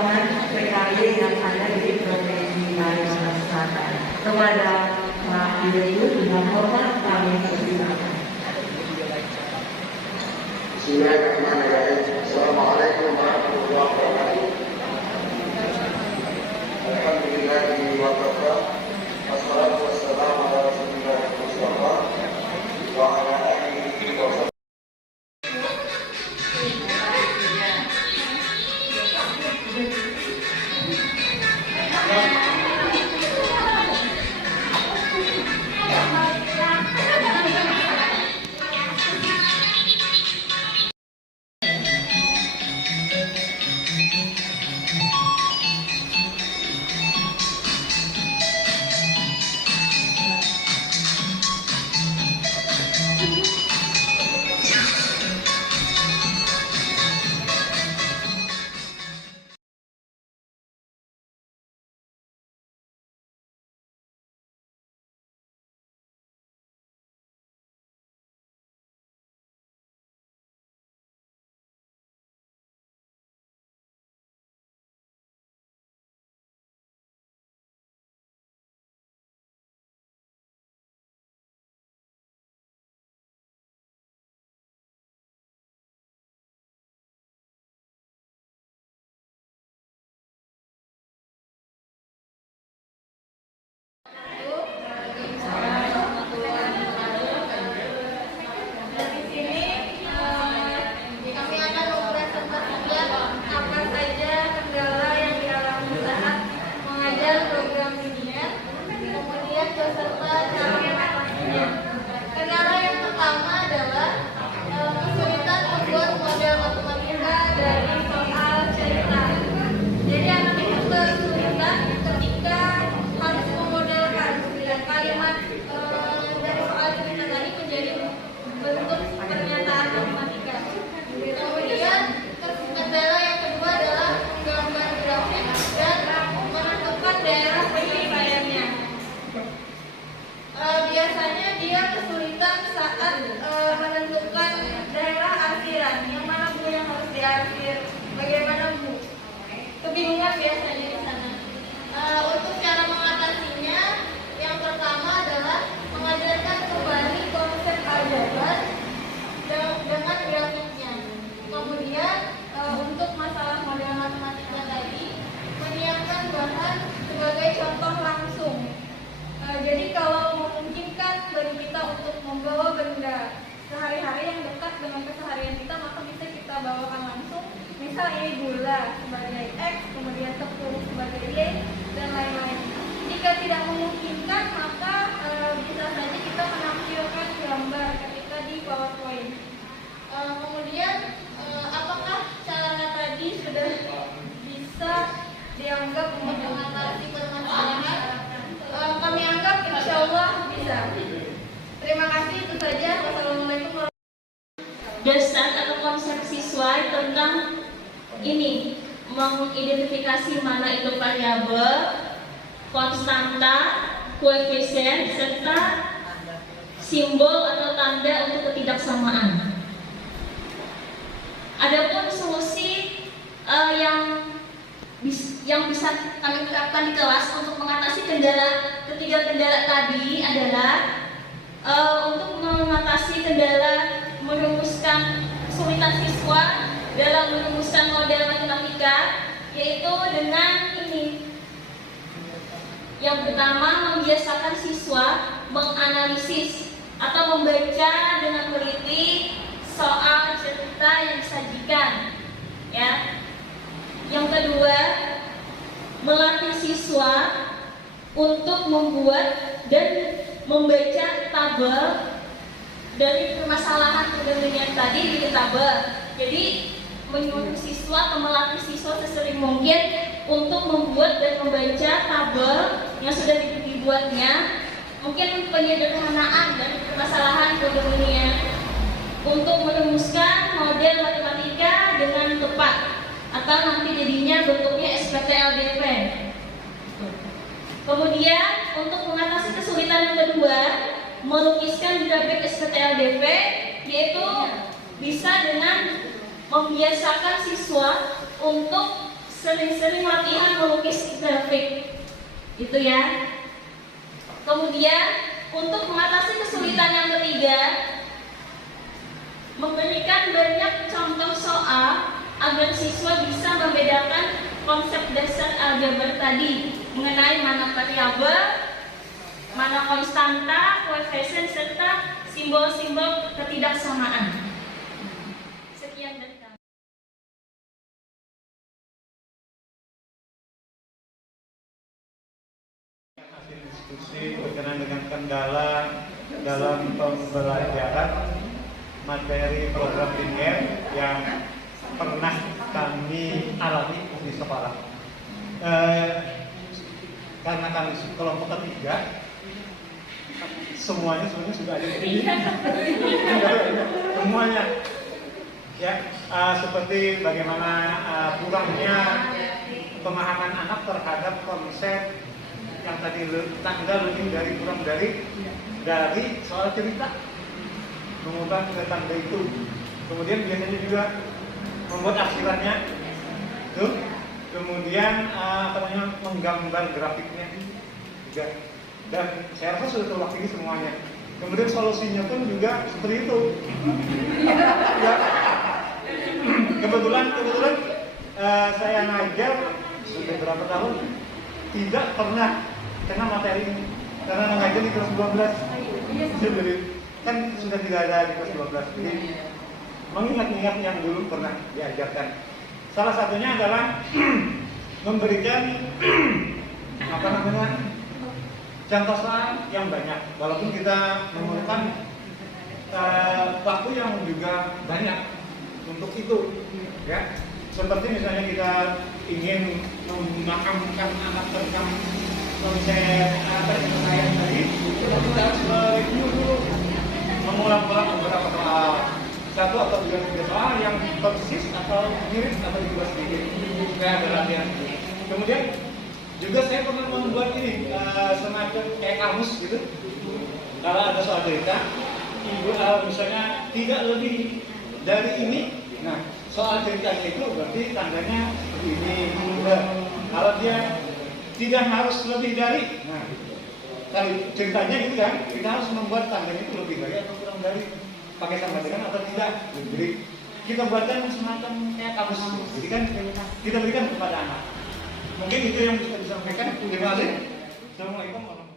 perkembangan PKY yang ada di Provinsi Kalimantan Selatan. Kepada Pak Direktur dengan hormat kami persilakan. Bismillahirrahmanirrahim. Assalamualaikum warahmatullahi wabarakatuh. Alhamdulillahi wa kafa. Wassalatu wassalamu ala rasulillah Mustafa wa ala alihi wa sahbihi. Bagaimana Bu? Kebingungan biasanya di sana. Untuk cara mengatasinya, yang pertama adalah mengajarkan kembali konsep aljabar dengan grafiknya. Kemudian untuk masalah model matematika tadi, menyiapkan bahan sebagai contoh langsung. Jadi kalau memungkinkan bagi kita untuk membawa benda sehari-hari yang dekat dengan keseharian kita, maka bisa kita bawakan langsung. Misal ini gula sebagai X, kemudian tepung sebagai Y, dan lain-lain. Jika tidak memungkinkan, maka bisa saja kita menampilkan gambar ketika di PowerPoint. Kemudian, apakah cara tadi sudah bisa dianggap untuk mengatasi permasalahan? Kami anggap insya Allah bisa. Terima kasih, itu saja. Wassalamualaikum. Dasar atau konsep siswa tentang ini mengidentifikasi mana itu variabel, konstanta, koefisien, serta simbol atau tanda untuk ketidaksamaan. Adapun solusi yang bisa kami terapkan di kelas untuk mengatasi ketiga kendala tadi adalah untuk mengatasi kendala merumuskan kesulitan siswa dalam merumuskan model matematika, yaitu dengan ini. Yang pertama, membiasakan siswa menganalisis atau membaca dengan teliti soal cerita yang disajikan, ya. Yang kedua, melatih siswa untuk membuat dan membaca tabel dari permasalahan kegentingan tadi di tabel. Jadi menyuruh siswa atau melatih siswa sesering mungkin untuk membuat dan membaca tabel yang sudah dibuatnya, mungkin penyederhanaan dari permasalahan kegentingan untuk merumuskan model matematika dengan tepat, atau nanti jadinya bentuknya SPTLDP. Kemudian untuk mengatasi kesulitan yang kedua, melukiskan grafik SPTLDP, yaitu bisa dengan membiasakan siswa untuk sering-sering latihan melukis grafik. Itu ya. Kemudian untuk mengatasi kesulitan yang ketiga, memberikan banyak contoh soal agar siswa bisa membedakan konsep dasar aljabar tadi mengenai mana variabel, mana konstanta, koefisien serta simbol-simbol ketidaksamaan. Sekian dari kami. Hasil diskusi berkenaan dengan kendala dalam pembelajaran materi program linear yang pernah kami alami di sekolah. Karena kami kelompok ketiga, semuanya sebenarnya sudah ada di sini. Semuanya, ya, seperti bagaimana kurangnya pemahaman anak terhadap konsep yang tadi tanggal kurang dari soal cerita, mengubah ke tanda itu. Kemudian biasanya juga membuat arsirannya, tuh. Kemudian menggambar grafiknya juga. Dan saya rasa sudah terwakili semuanya. Kemudian solusinya pun juga seperti itu. Ya. Kebetulan saya ngajar sudah berapa tahun tidak pernah kena materi ini karena mengajar di kelas 12. Jadi kan sudah tidak ada di kelas 12. Jadi mengingat-ingat yang dulu pernah diajarkan. Salah satunya adalah memberikan contoh soal yang banyak, walaupun kita memerlukan waktu yang juga banyak untuk itu, ya. Seperti misalnya kita ingin memahamkan anak tentang konsep yang tadi, kita harus mereview dulu, mengulang-ulang beberapa soal, satu atau tiga soal yang persis atau mirip atau juga sedikit, kayak ada latihan. Kemudian juga saya pernah membuat ini semacam kayak kamus gitu. Kalau ada soal cerita, ibu misalnya tidak lebih dari ini, nah soal ceritanya itu berarti tandanya ini. Nah, kalau dia tidak harus lebih dari, nah kalau ceritanya itu kan kita harus membuat tandanya itu lebih dari atau kurang dari, pakai sama dengan atau tidak. Jadi kita buatkan semacam kayak kamus. Jadi kan kita berikan kepada anak. Mungkin itu yang bisa disampaikan. Terima kasih. Assalamualaikum warahmatullahi wabarakatuh.